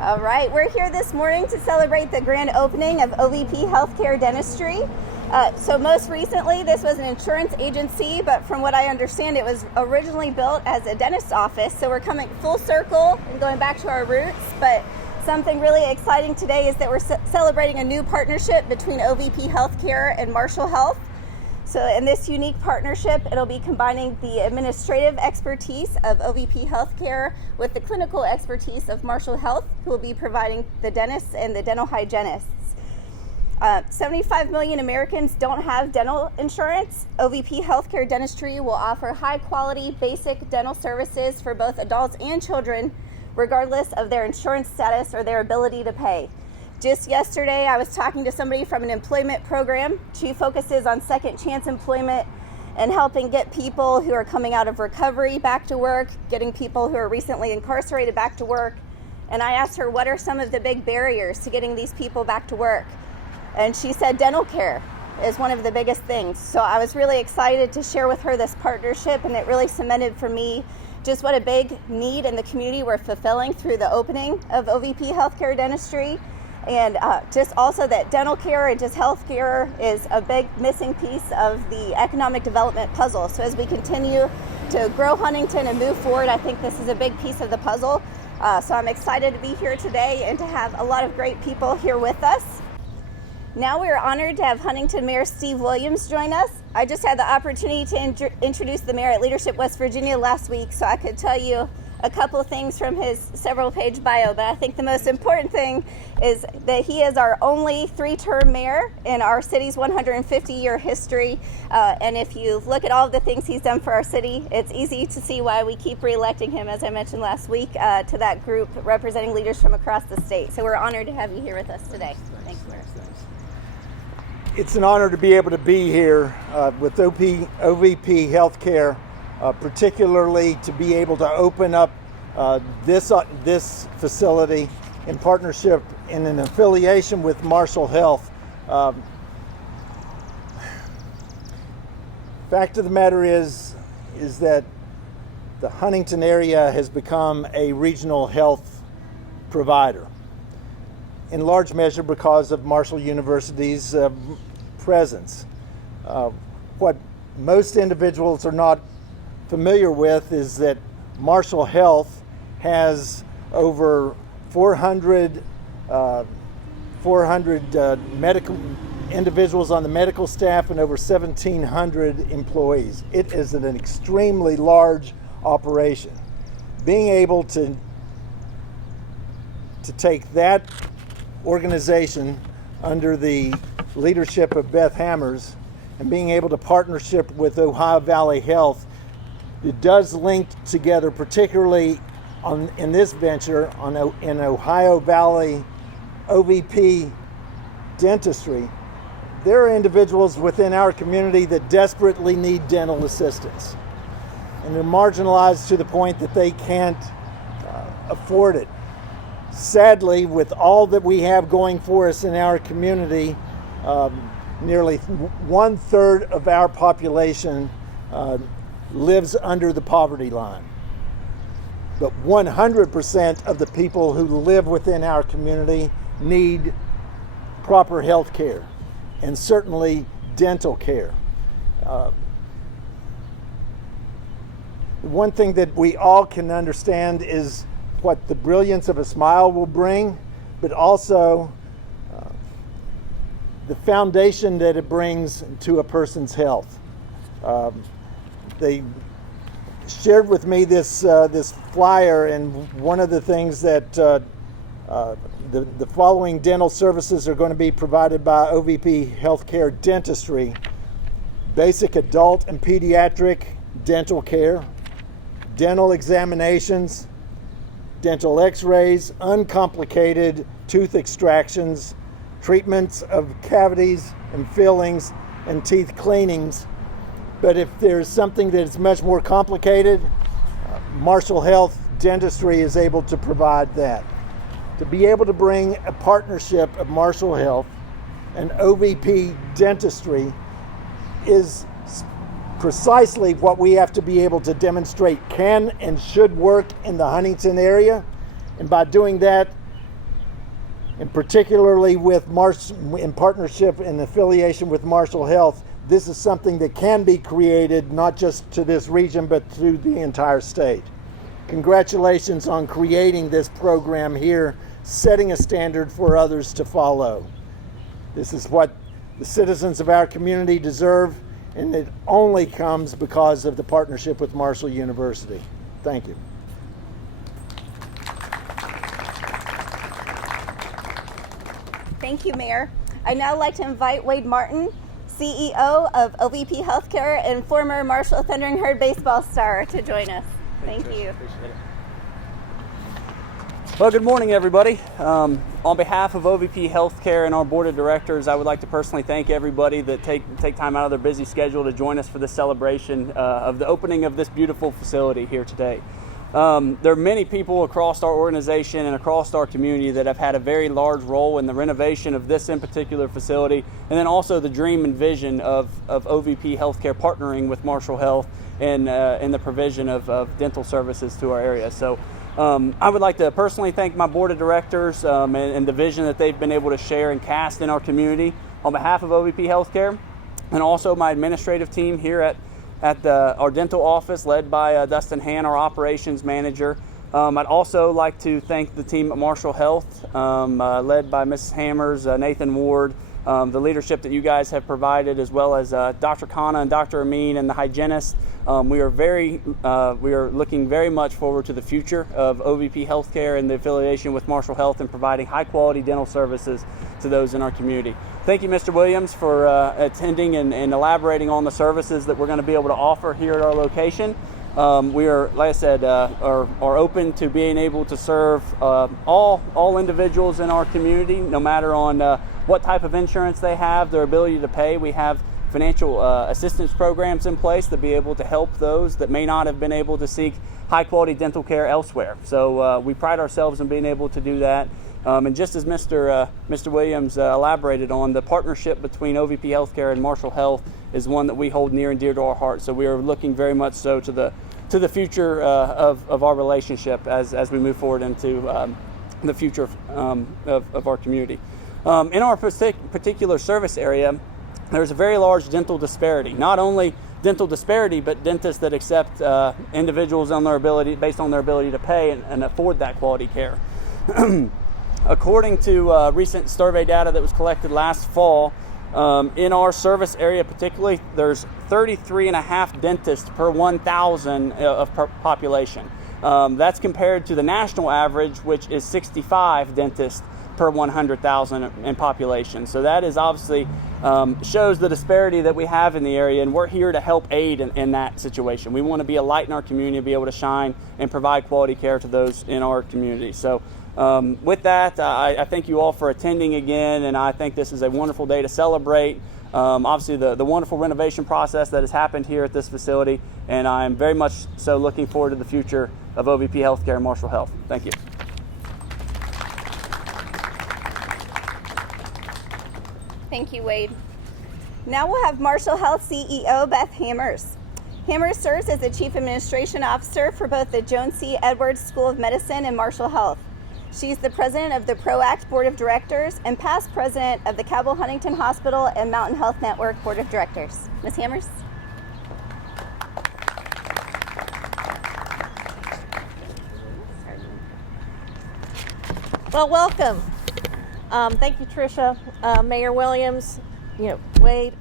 All right, we're here this morning to celebrate the grand opening of OVP Health CARE Dentistry. So most recently, this was an insurance agency, but from what I understand, it was originally built as a dentist's office. So we're coming full circle and going back to our roots. But something really exciting today is that we're celebrating a new partnership between OVP Health CARE and Marshall Health. So in this unique partnership, it'll be combining the administrative expertise of OVP Health CARE with the clinical expertise of Marshall Health, who will be providing the dentists and the dental hygienists. 75 million Americans don't have dental insurance. OVP Health CARE Dentistry will offer high-quality, basic dental services for both adults and children, regardless of their insurance status or their ability to pay. Just yesterday, I was talking to somebody from an employment program. She focuses on second chance employment and helping get people who are coming out of recovery back to work, getting people who are recently incarcerated back to work. And I asked her, what are some of the big barriers to getting these people back to work? And she said dental care is one of the biggest things. So I was really excited to share with her this partnership, and it really cemented for me just what a big need in the community we're fulfilling through the opening of OVP Health CARE Dentistry. And just also that dental care and just health care is a big missing piece of the economic development puzzle. So as we continue to grow Huntington and move forward, I think this is a big piece of the puzzle. So I'm excited to be here today and to have a lot of great people here with us. Now we are honored to have Huntington Mayor Steve Williams join us. I just had the opportunity to introduce the mayor at Leadership West Virginia last week, so I could tell you a couple things from his several-page bio, but I think the most important thing is that he is our only three-term mayor in our city's 150-year history. And if you look at all of the things he's done for our city, it's easy to see why we keep re-electing him, as I mentioned last week, to that group representing leaders from across the state. So we're honored to have you here with us today. Thanks, Mayor. It's an honor to be able to be here with OVP Healthcare, particularly to be able to open up this facility in partnership in an affiliation with Marshall Health. Fact of the matter is that the Huntington area has become a regional health provider, in large measure because of Marshall University's presence. What most individuals are not familiar with is that Marshall Health has over 400 medical individuals on the medical staff and over 1,700 employees. It is an extremely large operation. Being able to take that organization under the leadership of Beth Hammers and being able to partnership with Ohio Valley Health, it does link together, particularly in this venture in Ohio Valley OVP Dentistry. There are individuals within our community that desperately need dental assistance, and they're marginalized to the point that they can't afford it. Sadly, with all that we have going for us in our community, nearly 1/3 of our population lives under the poverty line. But 100% of the people who live within our community need proper health care, and certainly dental care. One thing that we all can understand is what the brilliance of a smile will bring, but also the foundation that it brings to a person's health. They shared with me this flyer, and one of the things that the following dental services are going to be provided by OVP Health CARE Dentistry: basic adult and pediatric dental care, dental examinations, dental x-rays, uncomplicated tooth extractions, treatments of cavities and fillings, and teeth cleanings. But if there's something that is much more complicated, Marshall Health Dentistry is able to provide that. To be able to bring a partnership of Marshall Health and OVP Dentistry is precisely what we have to be able to demonstrate can and should work in the Huntington area. And by doing that, and particularly with in partnership and affiliation with Marshall Health, this is something that can be created not just to this region, but to the entire state. Congratulations on creating this program here, setting a standard for others to follow. This is what the citizens of our community deserve, and it only comes because of the partnership with Marshall University. Thank you. Thank you, Mayor. I'd now like to invite Wade Martin, CEO of OVP Healthcare and former Marshall Thundering Herd baseball star, to join us. Thank you. Appreciate it. Well, good morning, everybody. On behalf of OVP Healthcare and our board of directors, I would like to personally thank everybody that take time out of their busy schedule to join us for this celebration of the opening of this beautiful facility here today. There are many people across our organization and across our community that have had a very large role in the renovation of this in particular facility, and then also the dream and vision of OVP Healthcare partnering with Marshall Health in the provision of dental services to our area. So I would like to personally thank my board of directors and the vision that they've been able to share and cast in our community on behalf of OVP Healthcare, and also my administrative team here at our dental office led by Dustin Han, our operations manager. I'd also like to thank the team at Marshall Health, led by Mrs. Hammers, Nathan Ward, the leadership that you guys have provided, as well as Dr. Khanna and Dr. Amin and the hygienists. We are looking very much forward to the future of OVP Healthcare and the affiliation with Marshall Health and providing high quality dental services to those in our community. Thank you, Mr. Williams, for attending and elaborating on the services that we're going to be able to offer here at our location. We are, like I said, are open to being able to serve all individuals in our community, no matter on what type of insurance they have, their ability to pay. We have financial assistance programs in place to be able to help those that may not have been able to seek high quality dental care elsewhere. So we pride ourselves in being able to do that. And just as Mr. Williams elaborated on, the partnership between OVP Healthcare and Marshall Health is one that we hold near and dear to our hearts. So we are looking very much so to the future of our relationship as we move forward into the future of our community. In our particular service area, there's a very large dental disparity. Not only dental disparity, but dentists that accept individuals on their ability, based on their ability to pay and afford that quality care. According to recent survey data that was collected last fall, in our service area particularly, there's 33.5 dentists per 1,000 of population. That's compared to the national average, which is 65 dentists per 100,000 in population. So that is obviously shows the disparity that we have in the area, and we're here to help aid in that situation. We want to be a light in our community, be able to shine and provide quality care to those in our community. So with that, I thank you all for attending again, and I think this is a wonderful day to celebrate obviously the wonderful renovation process that has happened here at this facility, and I'm very much so looking forward to the future of OVP Healthcare and Marshall Health. Thank you. Thank you, Wade. Now we'll have Marshall Health CEO Beth Hammers. Hammers serves as the Chief Administration Officer for both the Joan C. Edwards School of Medicine and Marshall Health. She's the President of the ProAct Board of Directors and past President of the Cabell Huntington Hospital and Mountain Health Network Board of Directors. Ms. Hammers? Well, welcome. Thank you, Tricia, Mayor Williams, Wade.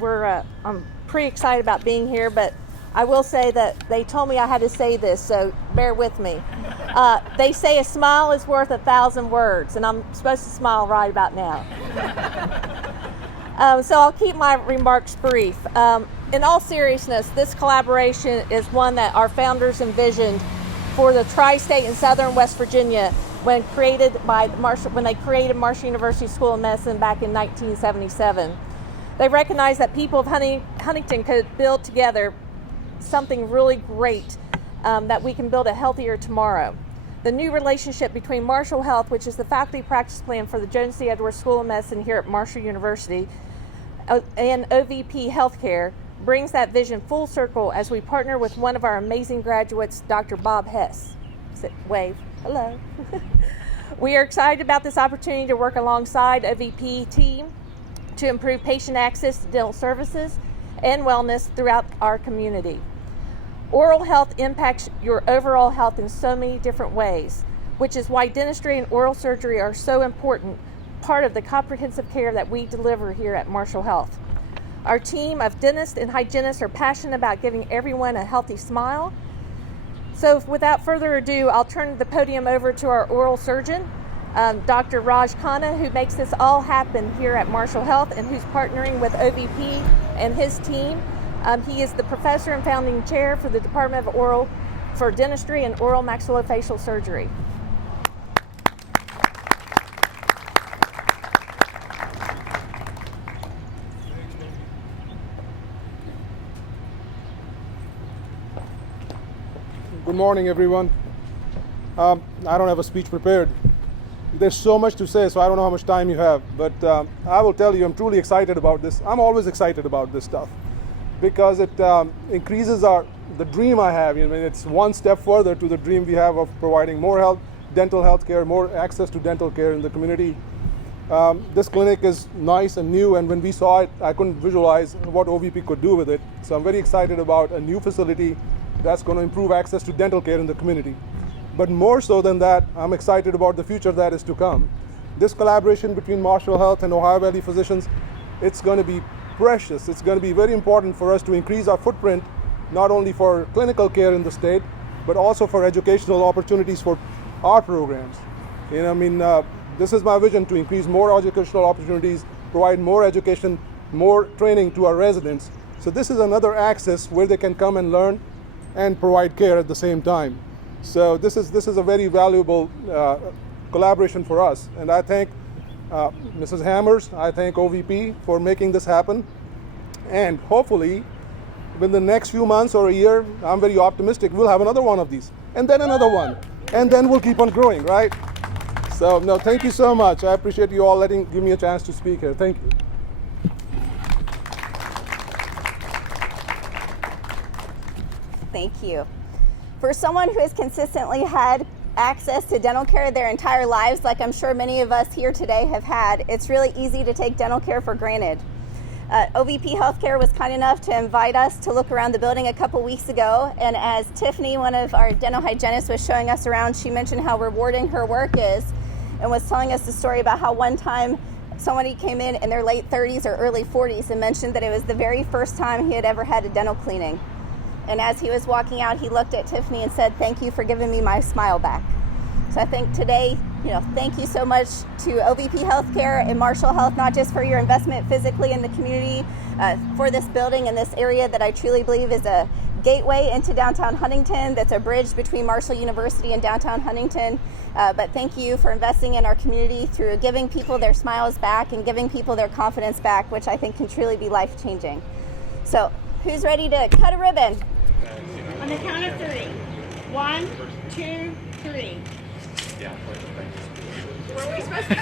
I'm pretty excited about being here, but I will say that they told me I had to say this, so bear with me. They say a smile is worth 1,000 words, and I'm supposed to smile right about now. So I'll keep my remarks brief. In all seriousness, this collaboration is one that our founders envisioned for the tri-state and southern West Virginia when they created Marshall University School of Medicine back in 1977. They recognized that people of Huntington could build together something really great, that we can build a healthier tomorrow. The new relationship between Marshall Health, which is the faculty practice plan for the Joan C. Edwards School of Medicine here at Marshall University, and OVP Healthcare brings that vision full circle as we partner with one of our amazing graduates, Dr. Bob Hess. Wave. Hello. We are excited about this opportunity to work alongside OVP team to improve patient access to dental services and wellness throughout our community. Oral health impacts your overall health in so many different ways, which is why dentistry and oral surgery are so important part of the comprehensive care that we deliver here at Marshall Health. Our team of dentists and hygienists are passionate about giving everyone a healthy smile. So without further ado, I'll turn the podium over to our oral surgeon, Dr. Raj Khanna, who makes this all happen here at Marshall Health and who's partnering with OVP and his team. He is the professor and founding chair for the Department of Oral for Dentistry and Oral Maxillofacial Surgery. Good morning, everyone. I don't have a speech prepared. There's so much to say, so I don't know how much time you have, but I will tell you I'm truly excited about this. I'm always excited about this stuff because it increases the dream I have. It's one step further to the dream we have of providing more dental health care, more access to dental care in the community. This clinic is nice and new, and when we saw it, I couldn't visualize what OVP could do with it. So I'm very excited about a new facility that's going to improve access to dental care in the community. But more so than that, I'm excited about the future that is to come. This collaboration between Marshall Health and Ohio Valley Physicians, it's going to be precious. It's going to be very important for us to increase our footprint, not only for clinical care in the state, but also for educational opportunities for our programs. This is my vision, to increase more educational opportunities, provide more education, more training to our residents. So this is another access where they can come and learn and provide care at the same time. So this is a very valuable collaboration for us, and I thank Mrs. Hammers, I thank OVP for making this happen, and hopefully within the next few months or a year, I'm very optimistic, we'll have another one of these, and then another one, and then we'll keep on growing, right? So no, thank you so much. I appreciate you all give me a chance to speak here. Thank you. Thank you. For someone who has consistently had access to dental care their entire lives, like I'm sure many of us here today have had, it's really easy to take dental care for granted. OVP Healthcare was kind enough to invite us to look around the building a couple weeks ago, and as Tiffany, one of our dental hygienists, was showing us around, she mentioned how rewarding her work is and was telling us the story about how one time somebody came in their late 30s or early 40s and mentioned that it was the very first time he had ever had a dental cleaning. And as he was walking out, he looked at Tiffany and said, "Thank you for giving me my smile back." So I think today, thank you so much to OVP Healthcare and Marshall Health, not just for your investment physically in the community, for this building and this area that I truly believe is a gateway into downtown Huntington, that's a bridge between Marshall University and downtown Huntington. But thank you for investing in our community through giving people their smiles back and giving people their confidence back, which I think can truly be life-changing. So who's ready to cut a ribbon? On the count of 3. 1, 2, 3. Were we supposed to?